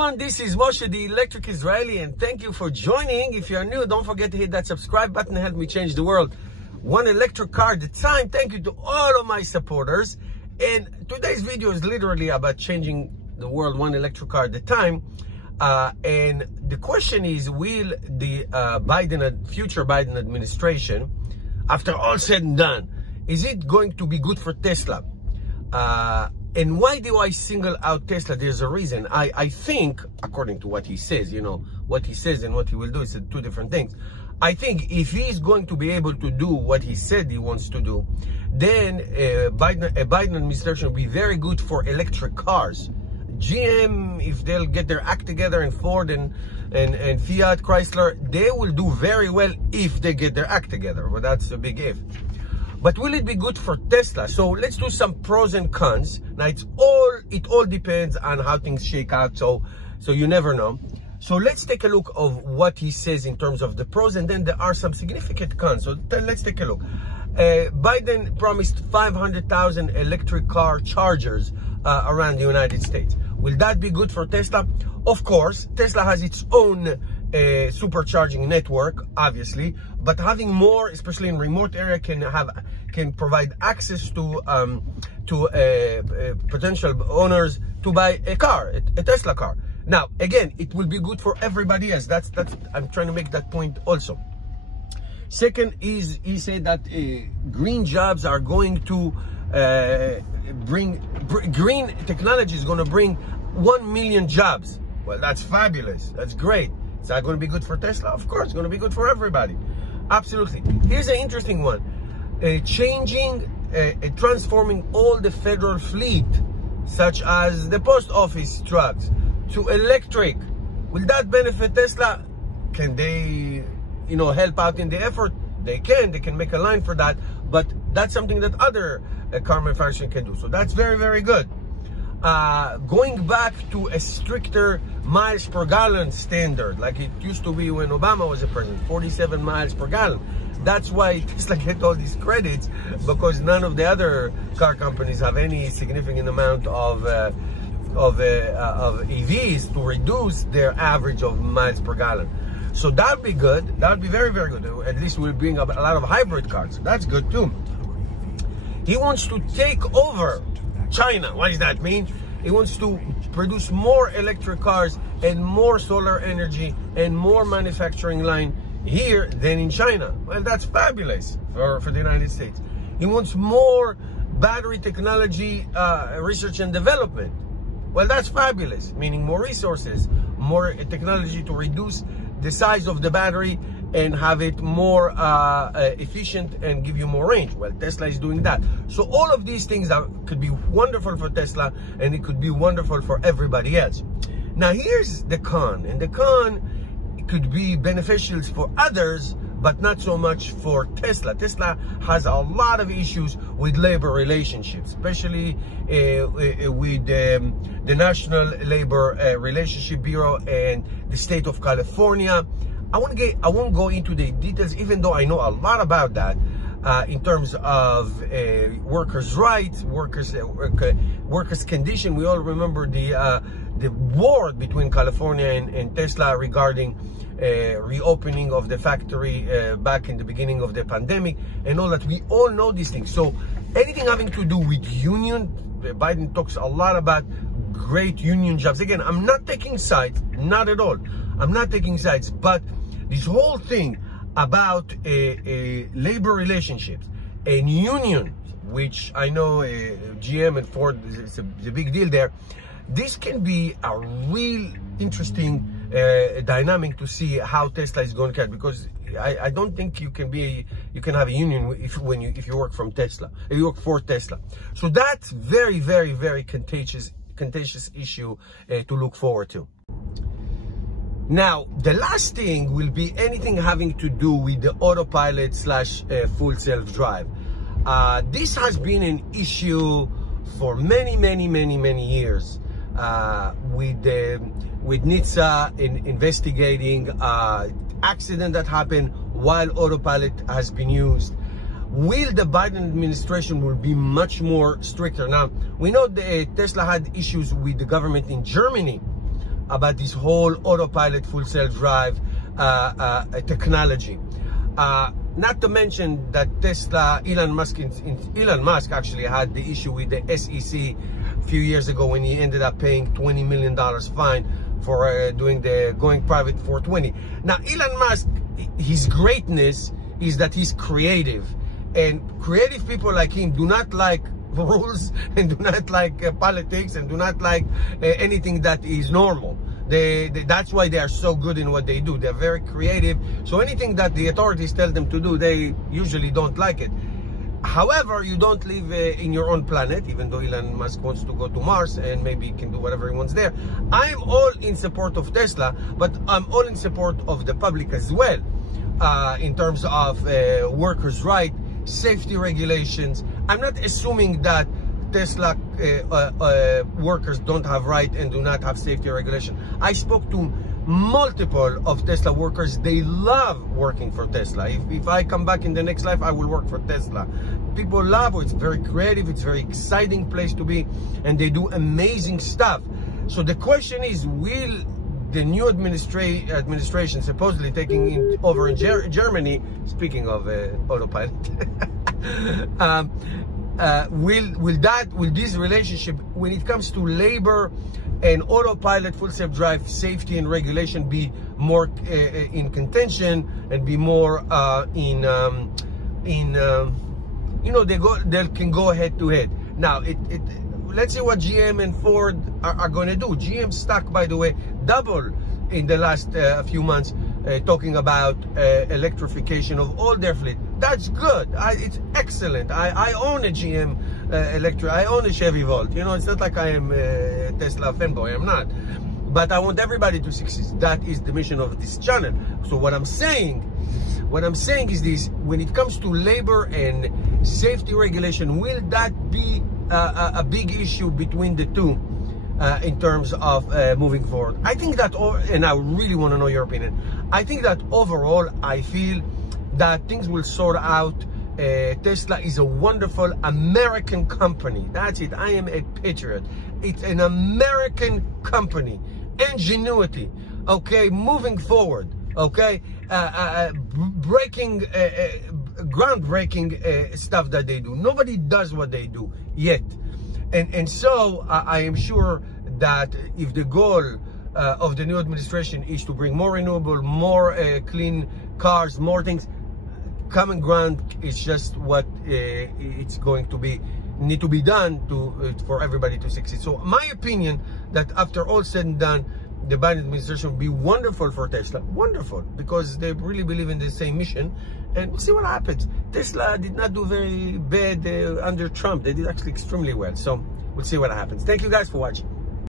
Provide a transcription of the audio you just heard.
everyone, this is Moshe, the Electric Israeli, and thank you for joining. If you are new, don't forget to hit that subscribe button. Help me change the world one electric car at a time. Thank you to all of my supporters. And today's video is literally about changing the world one electric car at a time. And the question is, will the future Biden administration, after all said and done, is it going to be good for Tesla? And why do I single out Tesla? There's a reason. I think, according to what he says, you know, what he says and what he will do is two different things. I think if he's going to be able to do what he said he wants to do, then a Biden administration will be very good for electric cars. GM, if they'll get their act together, and Ford and Fiat, Chrysler, they will do very well if they get their act together. But that's a big if. But will it be good for Tesla? So let's do some pros and cons. Now it all depends on how things shake out. So you never know. So let's take a look of what he says in terms of the pros, and then there are some significant cons. So let's take a look. Biden promised 500,000 electric car chargers around the United States. Will that be good for Tesla? Of course, Tesla has its own supercharging network, obviously, but having more, especially in remote area, can provide access to potential owners to buy a car, a Tesla car. Now, again, it will be good for everybody else. That's I'm trying to make that point also. Second is, he said that green jobs are going to green technology is going to bring 1 million jobs. Well, that's fabulous. That's great. Is that going to be good for Tesla? Of course, it's going to be good for everybody. Absolutely. Here's an interesting one. Transforming all the federal fleet, such as the post office trucks, to electric. Will that benefit Tesla? Can they, help out in the effort? They can make a line for that, but that's something that other car manufacturers can do. So that's very, very good. Going back to a stricter miles per gallon standard, like it used to be when Obama was the president, 47 miles per gallon. That's why Tesla get all these credits, because none of the other car companies have any significant amount of EVs to reduce their average of miles per gallon. So that'd be good. That'd be very, very good. At least we'll bring up a lot of hybrid cars. So that's good too. He wants to take over China. What does that mean? He wants to produce more electric cars and more solar energy and more manufacturing line here than in China. Well, that's fabulous for the United States. He wants more battery technology research and development. Well, that's fabulous, meaning more resources, more technology to reduce the size of the battery and have it more efficient and give you more range. Well, Tesla is doing that. So all of these things could be wonderful for Tesla, and it could be wonderful for everybody else. Now here's the con, and the con could be beneficial for others, but not so much for Tesla. Tesla has a lot of issues with labor relationships, especially with the National Labor Relationship Bureau and the state of California. I won't go into the details, even though I know a lot about that in terms of workers' rights, workers' condition. We all remember the war between California and Tesla regarding reopening of the factory back in the beginning of the pandemic and all that. We all know these things. So anything having to do with union, Biden talks a lot about great union jobs. Again, I'm not taking sides, not at all. I'm not taking sides, but this whole thing about labor relationships and union, which I know GM and Ford is a big deal there. This can be a real interesting dynamic to see how Tesla is going to catch, because I don't think you can have a union if you work from Tesla, if you work for Tesla. So that's very, very, very contentious issue to look forward to. Now, the last thing will be anything having to do with the autopilot / full self-drive. This has been an issue for many, many, many, many years. With NHTSA investigating accident that happened while autopilot has been used. Will the Biden administration will be much more stricter? Now, we know Tesla had issues with the government in Germany about this whole autopilot full self-drive technology. Not to mention that Tesla, Elon Musk actually had the issue with the SEC a few years ago when he ended up paying $20 million fine for doing the going private 420. Now, Elon Musk, his greatness is that he's creative, and creative people like him do not like rules and do not like politics and do not like anything that is normal. That's why they are so good in what they do. They're very creative. So anything that the authorities tell them to do, they usually don't like it. However, you don't live in your own planet, even though Elon Musk wants to go to Mars and maybe he can do whatever he wants there. I'm all in support of Tesla, but I'm all in support of the public as well, in terms of workers' rights, safety regulations. I'm not assuming that Tesla workers don't have right and do not have safety regulation. I spoke to multiple of Tesla workers. They love working for Tesla. If I come back in the next life, I will work for Tesla. People love it. It's very creative. It's a very exciting place to be, and they do amazing stuff. So the question is, will the new administration supposedly taking over in Germany, speaking of autopilot, will this relationship, when it comes to labor and autopilot full self-drive safety and regulation, be more in contention and be more you know, they can go head to head. Now let's see what GM and Ford are going to do. GM stock, by the way, doubled in the last few months, talking about electrification of all their fleet. That's good. It's excellent. I own a GM Electric. I own a Chevy Volt. You know, it's not like I am a Tesla fanboy. I'm not. But I want everybody to succeed. That is the mission of this channel. So what I'm saying is this: when it comes to labor and safety regulation, will that be a big issue between the two in terms of moving forward? I think that, and I really want to know your opinion, I think that overall, I feel that things will sort out. Tesla is a wonderful American company. That's it. I am a patriot. It's an American company. Ingenuity. Okay, moving forward. Okay, groundbreaking stuff that they do. Nobody does what they do yet, and so I am sure that if the goal of the new administration is to bring more renewable, more clean cars, more things, common ground is just what it's going to be need to be done for everybody to succeed. So my opinion that after all said and done, the Biden administration will be wonderful for Tesla, wonderful, because they really believe in the same mission, and we'll see what happens. Tesla did not do very bad under Trump. They did actually extremely well, so we'll see what happens. Thank you guys for watching.